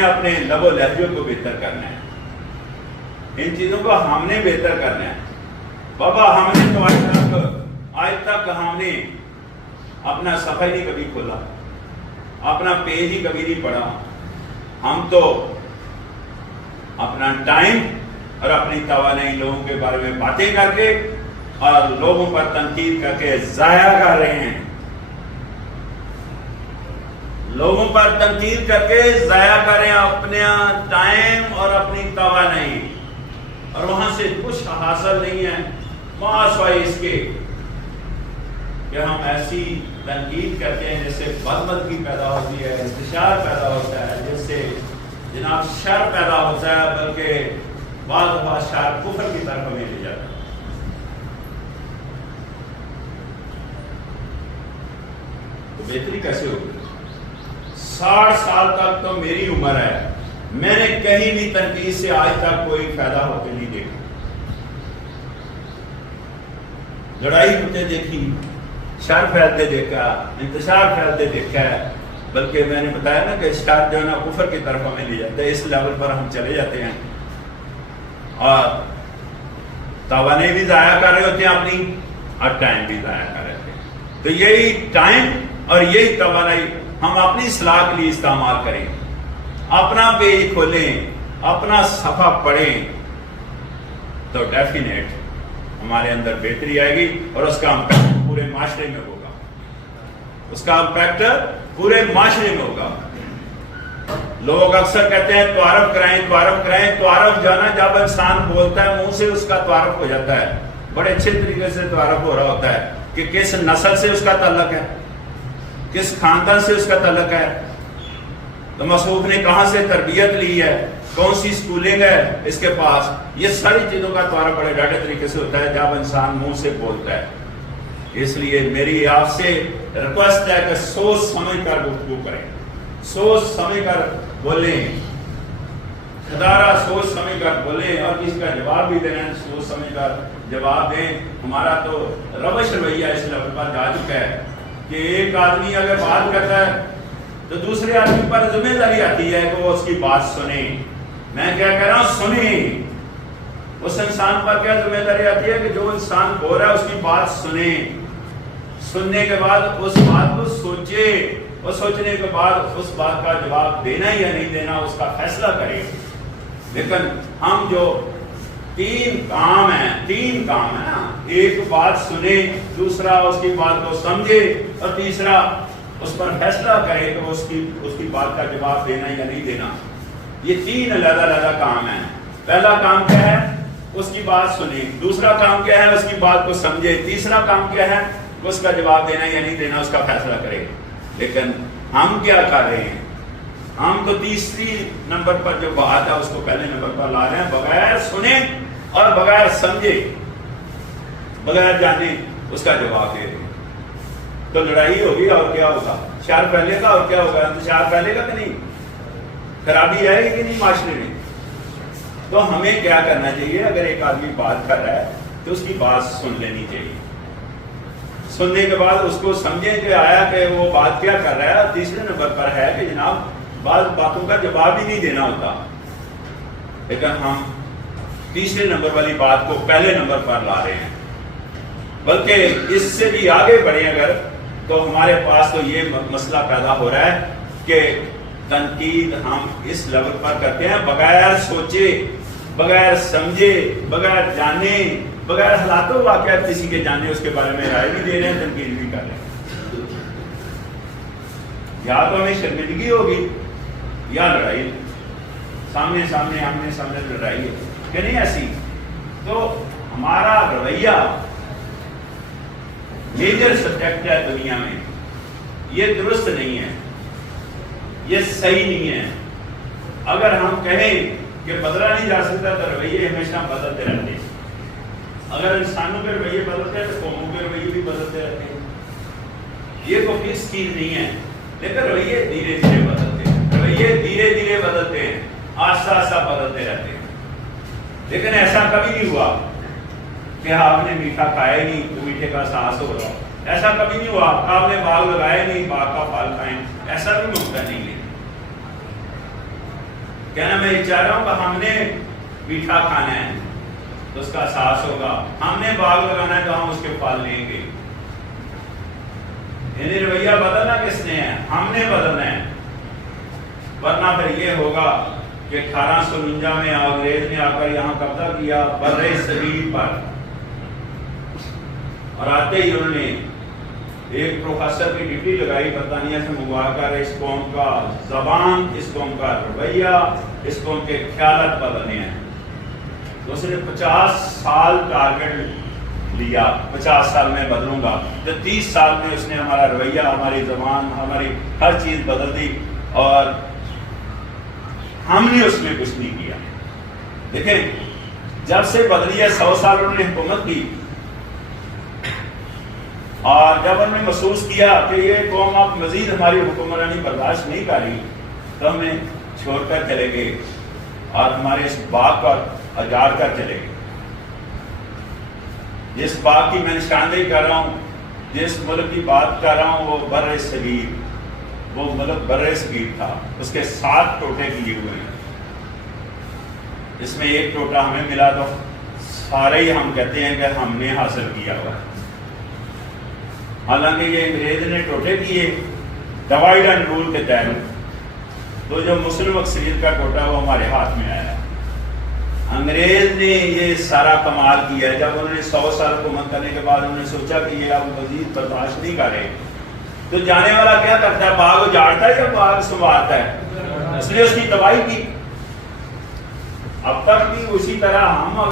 نے اپنے لب و لہجوں کو بہتر کرنا ہے، ان چیزوں کو ہم نے بہتر کرنا ہے۔ بابا ہم نے تو آج تک ہم نے اپنا صفحہ نہیں کبھی کھولا، اپنا پیج ہی کبھی نہیں پڑھا۔ ہم تو اپنا ٹائم اور اپنی توانائی لوگوں کے بارے میں باتیں کر کے اور لوگوں پر تنقید کر کے ضائع کر رہے ہیں، لوگوں پر تنقید کر کے ضائع کر رہے ہیں اپنا ٹائم اور اپنی توانائی، اور وہاں سے کچھ حاصل نہیں ہے، وہاں سوائے اس کے کہ ہم ایسی تنقید کرتے ہیں جس سے بدمزگی پیدا ہوتی ہے، انتشار پیدا ہوتا ہے، جس سے جناب شر پیدا ہوتا ہے، بلکہ بعض دفعہ شر کفر کی طرف ہمیں لے جاتا ہے۔ تو بہتری کیسے ہوگی؟ 60 سال تک تو میری عمر ہے، میں نے کہیں بھی تنقید سے آج تک کوئی فائدہ ہوتے نہیں دیکھا، لڑائی ہوتے دیکھی، شر پھیلتے دیکھا، انتشار پھیلتے دیکھا ہے، بلکہ میں نے بتایا نا کہ شر جو ہے نا کفر کی طرف ہمیں لے جاتا ہے، اس لیول پر ہم چلے جاتے ہیں اور توانائی بھی ضائع کر رہے ہوتے ہیں اپنی، اور ٹائم بھی ضائع کر رہے ہوتے ہیں۔ تو یہی ٹائم اور یہی توانائی ہم اپنی اصلاح کے لیے استعمال کریں، اپنا پیج کھولیں، اپنا صفحہ پڑھیں، تو ڈیفینیٹ ہمارے اندر بہتری آئے گی، اور اس کا امپیکٹ پورے معاشرے میں ہوگا، اس کا امپیکٹ پورے معاشرے میں ہوگا۔ لوگ اکثر کہتے ہیں تعارف کرائیں، تعارف کرائیں، تعارف جانا جب انسان بولتا ہے منہ سے اس کا تعارف ہو جاتا ہے، بڑے اچھے طریقے سے تعارف ہو رہا ہوتا ہے کہ کس نسل سے اس کا تعلق ہے، کس خاندان سے اس کا تعلق ہے، تو مصحوف نے کہاں سے تربیت لی ہے، کون سی سکولنگ ہے اس کے پاس، یہ ساری چیزوں کا تعارف بڑے ڈاٹے طریقے سے ہوتا ہے جب انسان منہ سے بولتا ہے۔ اس لیے میری آپ سے ریکویسٹ ہے کہ سوچ سمجھ کر گفتگو کریں، سوچ سمجھ کر بولیں، ادارہ سوچ سمجھ کر بولیں، اور کس کا جواب بھی دینا ہے سوچ سمجھ کر جواب دیں۔ ہمارا تو روش رویہ اس لیول پر جا چکا ہے کہ ایک آدمی اگر بات کرتا ہے تو دوسرے آدمی پر ذمہ داری آتی ہے کہ وہ اس کی بات سنے۔ میں کیا کہہ رہا ہوں، سنیں۔ اس انسان پر کیا ذمہ داری آتی ہے کہ جو انسان بول رہا ہے اس کی بات سنیں، سننے کے بعد اس بات کو سوچے، اور سوچنے کے بعد اس بات کا جواب دینا یا نہیں دینا اس کا فیصلہ کرے۔ لیکن ہم جو تین کام ہیں نا، ایک بات سنے، دوسرا اس کی بات کو سمجھے، اور تیسرا اس پر فیصلہ کرے کہ اس کی بات کا جواب دینا یا نہیں دینا۔ یہ تین علیحدہ کام ہیں۔ پہلا کام کیا ہے؟ اس کی بات سنیں، دوسرا کام کیا ہے؟ اس کی بات کو سمجھے، تیسرا کام کیا ہے؟ اس کا جواب دینا یا نہیں دینا اس کا فیصلہ کرے۔ لیکن ہم کیا کر رہے ہیں؟ ہم تو تیسری نمبر پر جو بات ہے اس کو پہلے نمبر پر لا رہے ہیں، بغیر سنے اور بغیر سمجھے، بغیر جانے اس کا جواب دے رہے ہیں۔ تو لڑائی ہوگی اور کیا ہوگا؟ شر پھیلے گا اور کیا ہوگا؟ انتشار پھیلے گا کہ نہیں؟ خرابی آئے گی کہ نہیں معاشرے میں؟ تو ہمیں کیا کرنا چاہیے؟ اگر ایک آدمی بات کر رہا ہے تو اس کی بات سن لینی چاہیے، سننے کے بعد اس کو سمجھیں کہ آیا کہ وہ بات کیا کر رہا ہے۔ تیسرے نمبر پر ہے کہ جناب بعض باتوں کا جواب ہی نہیں دینا ہوتا، لیکن ہم تیسرے نمبر والی بات کو پہلے نمبر پر لا رہے ہیں۔ بلکہ اس سے بھی آگے بڑھیں اگر، تو ہمارے پاس تو یہ مسئلہ پیدا ہو رہا ہے کہ تنقید ہم اس لیول پر کرتے ہیں بغیر سوچے، بغیر سمجھے، بغیر جانے، بغیر حالات و واقعات کسی کے جانے اس کے بارے میں رائے بھی دے رہے ہیں، تنقید بھی کر رہے ہیں۔ یا تو ہمیں شرمندگی ہوگی یا لڑائی، سامنے آمنے سامنے لڑائی ہے کہ نہیں ایسی؟ تو ہمارا رویہ میجر سبجیکٹ ہے دنیا میں، یہ درست نہیں ہے، یہ صحیح نہیں ہے۔ اگر ہم کہیں کہ بدلا نہیں جا سکتا تو رویے ہمیشہ بدلتے رہتے ہیں۔ اگر انسانوں کے رویے بدلتے ہیں تو قوموں کے رویے بھی بدلتے رہتے ہیں۔ یہ کوئی فکس چیز نہیں ہے، لیکن رویے دھیرے دھیرے بدلتے ہیں، رویے دھیرے دھیرے بدلتے ہیں، آہستہ آہستہ بدلتے رہتے ہیں۔ لیکن ایسا کبھی نہیں ہوا کہ آپ نے میٹھا کھایا ہی نہیں تو میٹھے کا احساس ہو رہا، ایسا کبھی نہیں ہوا۔ آپ نے باغ لگائے نہیں، باغ کا پھل کھائیں، ایسا بھی ممکن نہیں ہے۔ کہنا میں یہ چاہ رہا ہوں کہ ہم نے میٹھا کھانا ہے تو اس کا احساس ہوگا، ہم نے باغ لگانا ہے تو ہم اس کے پھل لیں گے. یعنی رویہ بدلنا کس نے ہے؟ ہم نے بدلنا ہے. ورنہ پھر یہ ہوگا کہ 1849 میں انگریز نے آ کر یہاں قبضہ کیا بر صغیر پر، اور آتے ہی انہوں نے ایک پروفیسر کی ڈیوٹی لگائی برطانیہ سے منگوا کر اس قوم کا زبان، اس قوم کا رویہ، اس قوم کے خیالات بدلنے ہیں. تو اس نے 50 سال ٹارگٹ لیا، 50 سال میں بدلوں گا. تو 30 سال میں اس نے ہمارا رویہ، ہماری زبان، ہماری ہر چیز بدل دی، اور ہم نے اس میں کچھ نہیں کیا. دیکھیں جب سے بدلی ہے 100 سال انہوں نے حکومت کی، اور جب انہوں نے محسوس کیا کہ یہ قوم اب مزید ہماری حکمرانی برداشت نہیں کر رہی تو ہم نے چھوڑ کر چلے گئے اور ہمارے اس باغ پر اجاڑ کر چلے گئے. جس باغ کی میں نشاندہی کر رہا ہوں، جس ملک کی بات کر رہا ہوں، وہ بر صغیر، وہ ملک بر صغیر تھا. اس کے 7 ٹوٹے کیے ہوئے ہیں. اس میں ایک ٹوٹا ہمیں ملا تو سارے ہی ہم کہتے ہیں کہ ہم نے حاصل کیا ہوا. حالانکہ یہ انگریز نے ٹوٹے کیے ڈیوائڈ اینڈ رول کے تحت. تو جو مسلم اکثریت کا ٹوٹا وہ ہمارے ہاتھ میں آیا. انگریز نے یہ سارا کمال کیا. جب انہوں نے 100 سال حکومت کرنے کے بعد انہوں نے سوچا کہ یہ اب مزید برداشت نہیں کرے تو جانے والا کیا کرتا ہے؟ باغ اجاڑتا ہے یا باغ سنوارتا ہے؟ اس نے اس کی تباہی کی. اب تک بھی اسی طرح ہم